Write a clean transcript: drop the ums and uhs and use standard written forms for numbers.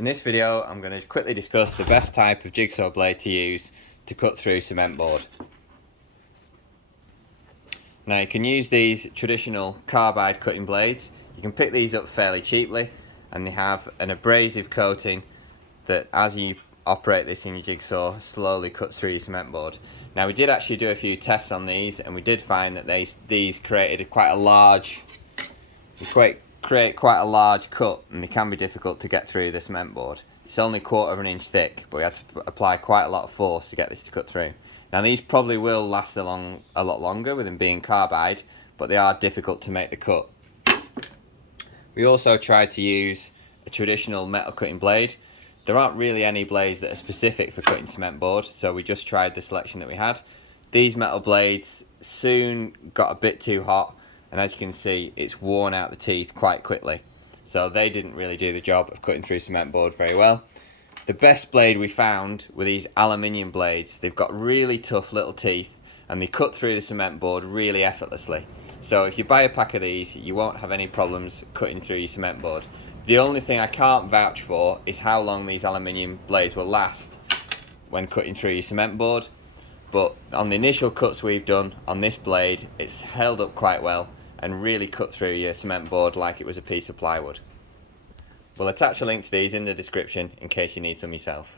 In this video, I'm going to quickly discuss the best type of jigsaw blade to use to cut through cement board. Now you can use these traditional carbide cutting blades. You can pick these up fairly cheaply, and they have an abrasive coating that, as you operate this in your jigsaw, slowly cuts through your cement board. Now we did actually do a few tests on these, and we did find that these created quite a large cut, and they can be difficult to get through the cement board. It's only 1/4 of an inch thick, but we had to apply quite a lot of force to get this to cut through. Now these probably will last a lot longer with them being carbide, but they are difficult to make the cut. We also tried to use a traditional metal cutting blade. There aren't really any blades that are specific for cutting cement board, so we just tried the selection that we had. These metal blades soon got a bit too hot, and as you can see, it's worn out the teeth quite quickly. So they didn't really do the job of cutting through cement board very well. The best blade we found were these aluminium blades. They've got really tough little teeth, and they cut through the cement board really effortlessly. So if you buy a pack of these, you won't have any problems cutting through your cement board. The only thing I can't vouch for is how long these aluminium blades will last when cutting through your cement board. But on the initial cuts we've done on this blade, it's held up quite well and really cut through your cement board like it was a piece of plywood. We'll attach a link to these in the description in case you need some yourself.